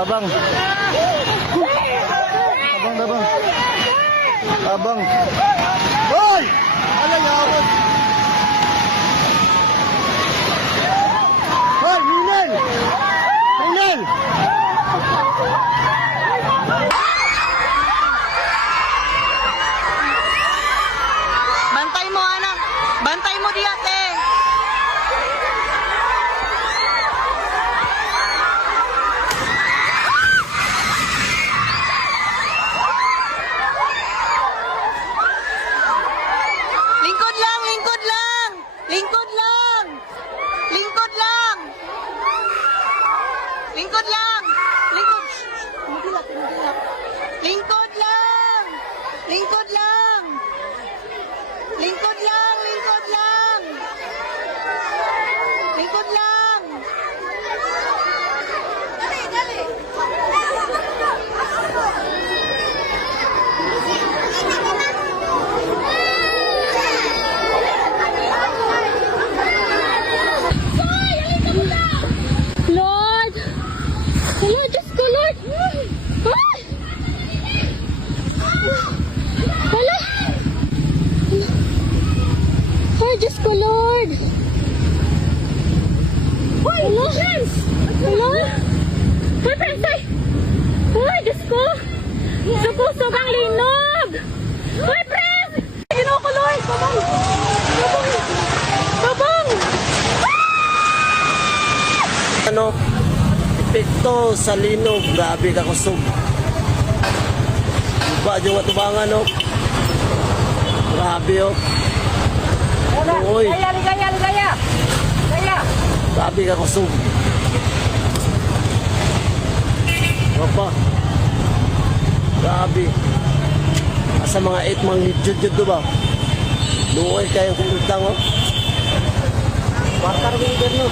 Tabang. Tabang. Tabang. Hoy! Ano yawon? Hoy, Minel! Minel! Bantay mo, anak. Bantay mo di ate. Lingkod lang, lingkod lang. Lingkod lang. Lingkod lang. Lingkod lang. Lingkod. Mugilak, mugilak. Lingkod lang. Lingkod lang. Lingkod lang, lingkod lang. Lingkod lang. Dali, dali. Lord! Lord, Diyos ko, Lord! Ay! Wala! Ay, Diyos ko, Lord! Hoy! Hello? Hello? Hoy, Princess! Hoy, Diyos ko! Sukusog ang linog! Hoy, Prince! Ginoo ko, Lord! Babang! Babang! Babang! Ano? Epekto sa linog. Grabe ka kusog. Iba yung matubangan, no? Grabe, oh. Uy. Ligaya! Grabe ka kusog. Opa. Grabe. Asa mga 8 mga lidyod-yod do ba? Luoy kayong kumutang, oh. Wartar winter, no?